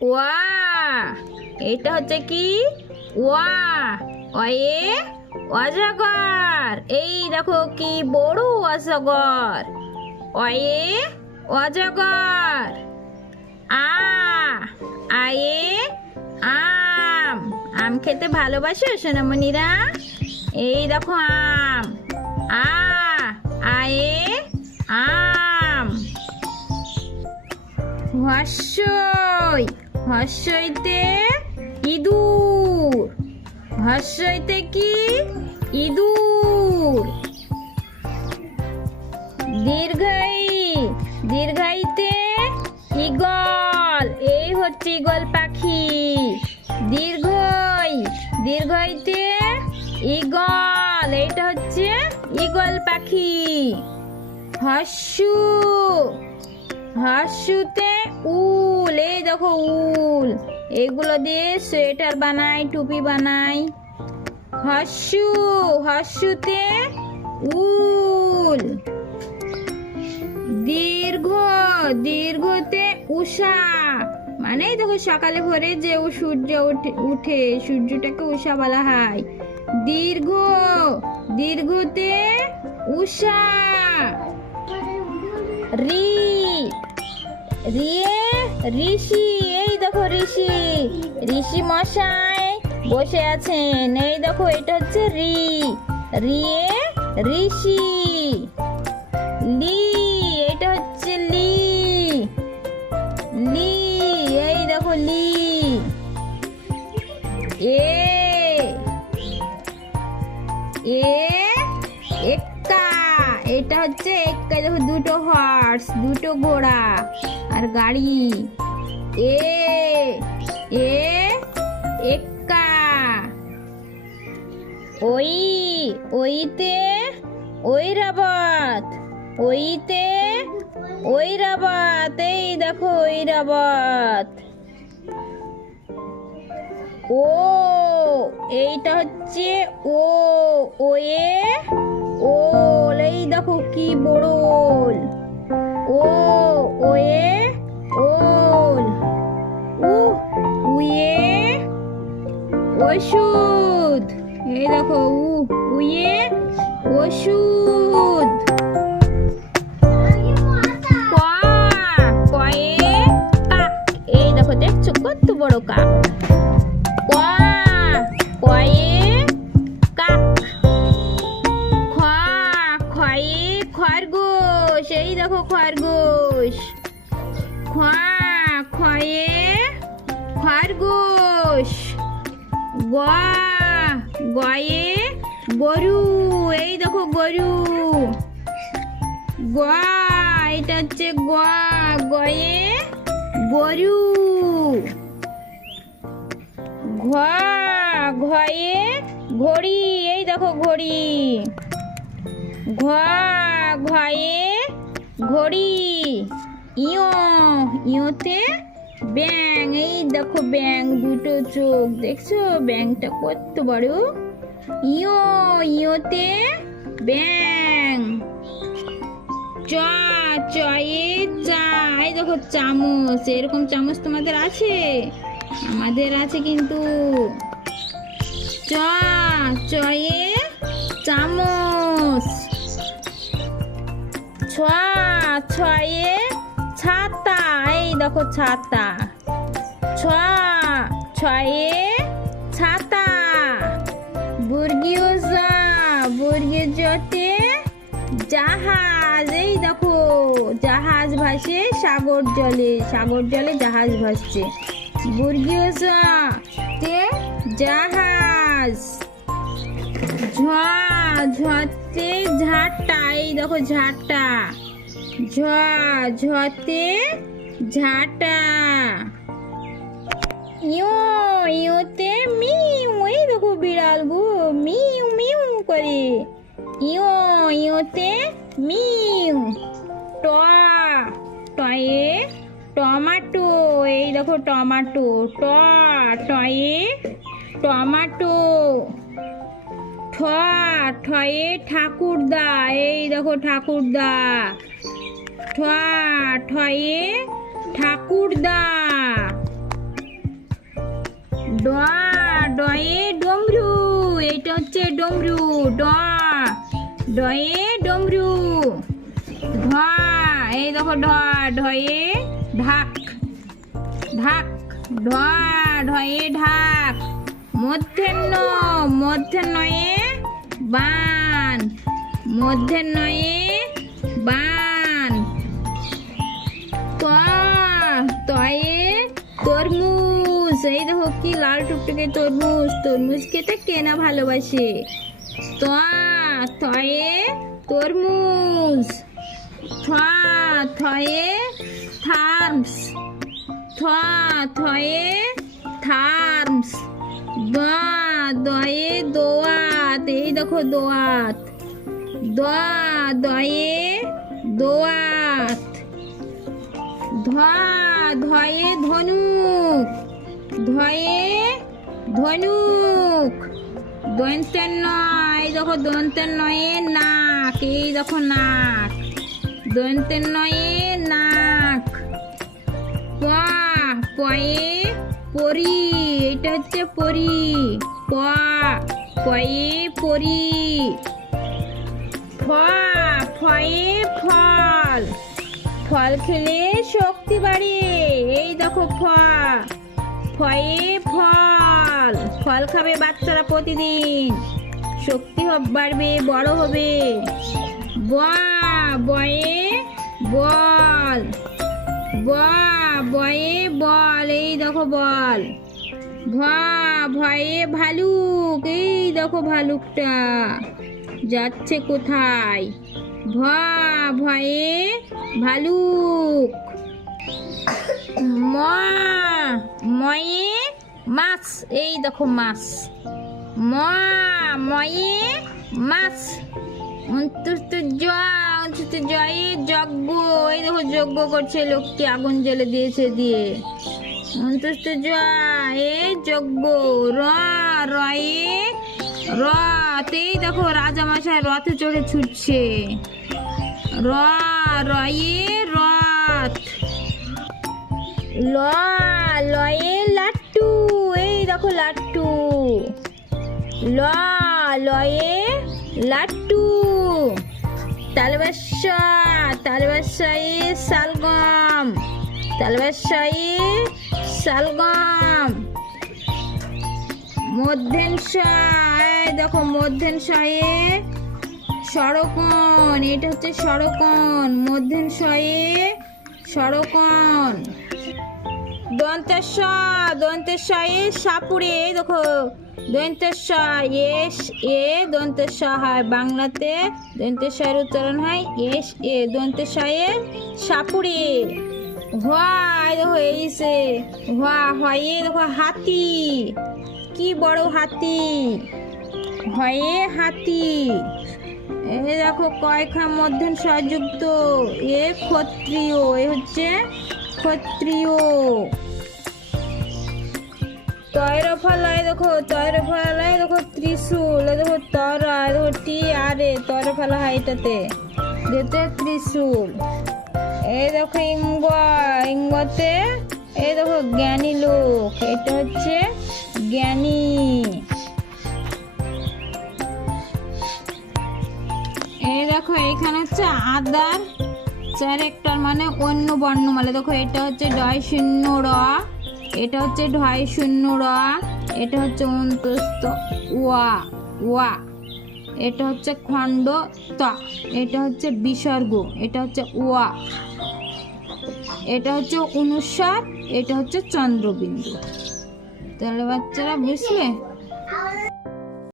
ওয়া। এটা হচ্ছে কি? ওয়া। অয়ে অজগর। এই দেখো কি বড় অজগর। অয়ে অজগর। আ। আয়ে আম। আম খেতে ভালোবাসো সোনামণিরা? এই দেখো আম। আ। আয়ে আম। হর্ষই। হর্ষইতে ইঁদুর। হর্ষইতে কি? ইঁদুর। দীর্ঘই। দীর্ঘইতে ঈগল। এই হচ্ছে ঈগল পাখি। দীর্ঘই। দীর্ঘইতে ঈগল। এইটা হচ্ছে ঈগল পাখি। হর্ষু। হর্ষুতে উল। এই দেখো উল। এগুলো দিয়ে সোয়েটার বানাই, টুপি বানাই। হর্ষু। হর্ষুতে উল। দীর্ঘ। দীর্ঘতে উষা। মানে দেখো সকালে ভোরে যে সূর্য উঠে, সূর্যটাকে উষা বলা হয়। দীর্ঘ। দীর্ঘতে উষা। রি। রিয়ে ঋষি। এই দেখো ঋষি। ঋষি মশাই বসে আছেন। এই দেখো এটা হচ্ছে রি। রিয়ে ঋষি। লি। এটা হচ্ছে লি। লি। এই দেখো লি। এ। এ এক্কা। এটা হচ্ছে এক্কা। দেখো দুটো হর্স, দুটো ঘোড়া আর গাড়ি। এ। এ এক্কা। ওই। ওইতে ঐরাবত। ওইতে ঐরাবত। এই দেখো ঐরাবত। ও। এইটা হচ্ছে ও। ওয়ে ওল। এই দেখো কি বড় ওল। ও। ওয়ে ওল। উ। উয়ে ওষুধ। এই দেখো উয়ে ওষুধ। ক। কয়ে কাক। এই দেখো দেখছো কত বড় কাক। ক। কয়ে কাক। খ। খয়ে খরগোশ। এই দেখো খরগোশ। খ। খয়ে খরগোশ। গ। গয়ে গরু। এই দেখো গরু। গ। এটা হচ্ছে গ। গয়ে গরু। ঘ। ঘয়ে ঘড়ি। এই দেখো ঘড়ি। ঘ। ঘয়ে ঘড়ি। ইয়। ইয়তে ব্যাং। এই দেখো ব্যাং, দুটো চোখ। দেখছো ব্যাংটা কত বড়? ইয়। ইয়তে ব্যাং। চ। চয়ে চা। এই দেখো চামচ। এরকম চামচ তোমাদের আছে? আমাদের আছে কিন্তু। চ। চয়ে চামচ। ছ। ছয়ে ছাতা। এই দেখো ছাতা। ছ। ছয়ে ছাতা। বর্গীয় জ। বর্গীয় জতে জাহাজ। এই দেখো জাহাজ ভাসে সাগর জলে। সাগর জলে জাহাজ ভাসছে। বর্গীয় জ তে জাহাজ। ঝ। ঝতে ঝাঁটা। এই দেখো ঝাঁটা। ঝ। ঝতে ঝাঁটা। ইয়ো। ইয়োতে মিউ। এই দেখো বিড়াল গো মিউ মিউ করে। ইয়ো। ইয়োতে মিউ। ট। টয়ে টমাটো। এই দেখো টমাটো। ট। টয়ে টমাটো। ঠ। ঠয়ে ঠাকুরদা। এই দেখো ঠাকুরদা। ঠ। ঠয়ে ঠাকুরদা। ড, ডয়ে ডমরু, এটা হচ্ছে ডমরু। ড, ডয়ে ডমরু। ঢ, এই দেখো ঢ, ঢয়ে ঢাক, ঢাক। ঢ, ঢয়ে ঢাক। মধ্যাহ্ন, মধ্যাহ্নয়ে বান, মধ্যাহ্নয়ে বান। ত, তয়ে তরমুজ, এই দেখো কি লাল টুকটুকে তরমুজ। তরমুজ খেতে কে না ভালোবাসে। ত, থয়ে তরমুজ। থ, থয়ে থার্মস, থ, থয়ে থার্মস। দ, দয়ে দোয়াত, এই দেখো দোয়াত। দ, দয়ে দোয়াত। ধ, ধয়ে ধনুক, ধয়ে ধনুক। দন্তের নয়, এই দেখো দন্তের নয়ে নাক, এই দেখো নাক। দন্তের নয়ে নাক। প, পয়ে পরি, এটা হচ্ছে পরি। প, পয়ে পরি। ফ, ফয়ে ফল, ফল খেলে শক্তি বাড়ে, এই দেখো ফ, ফয়ে ফল। ফল খাবে বাচ্চারা প্রতিদিন, শক্তি বাড়বে, বড় হবে। ব, বয়ে বল, ব, বয়ে বল, এই দেখো বল। ভ, ভয়ে ভালুক, এই দেখো ভালুকটা যাচ্ছে কোথায়। ভ, ভয়ে ভালুক। ম, ময়ে মাছ, এই দেখো মাছ। ম, ময়ে মাছ। জয়ে যজ্ঞ, এই দেখো যজ্ঞ করছে লোকটি, আগুন জ্বেলে দিয়েছে দিয়ে। জয়ে যজ্ঞ। র, রয়ে রথ, এই দেখো রাজামশাই রথে চড়ে ছুটছে। র, রয়ে রথ। ল, লয়ে লাট্টু, এই দেখো লাট্টু। ল, লয়ে লাট্টু। তালবাসা, তালবাসায়ে শালগম, তালবাসায়ে শালগম। মধ্যাহ্নশয়, দেখো মধ্যাহ্নশয়ে সরকন, এটা হচ্ছে সরকন। মধ্যাহ্নশয়ে সরকন। দন্তেশ, দন্তেশয়ে সাপুড়ে, এই দেখো দন্তেশ, এ দন্তেশ হয় বাংলাতে, দন্তেশের উচ্চারণ হয় এস এ। দন্তেশয়ে সাপুড়ে। হওয়া, এই দেখো এইসে হওয়া, হয়ে দেখো হাতি, কি বড় হাতি, হয়ে হাতি। এই দেখো কয়খান মধ্যাহ্ন যুক্ত, এ ক্ষত্রিয়, এ হচ্ছে ক্ষত্রিয়। তৈর ফলায় দেখো, তৈর ফলায় দেখো ত্রিশূল, দেখো তরা, দেখো টি আরে তৈর ফলা হয় এটাতে, যেতে ত্রিশূল। এই দেখো ইঙ্গ, ইঙ্গতে এই দেখো জ্ঞানী লোক, এটা হচ্ছে জ্ঞানী। এই দেখো এখানে হচ্ছে আদার ক্যারেক্টার মানে অন্য বর্ণমালা, দেখো এটা হচ্ছে ডয় শূন্য র, এটা হচ্ছে ঢয় শূন্য র, এটা হচ্ছে অন্তস্থ ওয়া ওয়া, এটা হচ্ছে খণ্ড ত, এটা হচ্ছে বিসর্গ, এটা হচ্ছে ওয়া, এটা হচ্ছে অনুস্বার, এটা হচ্ছে চন্দ্রবিন্দু। তাহলে বাচ্চারা বুঝলে?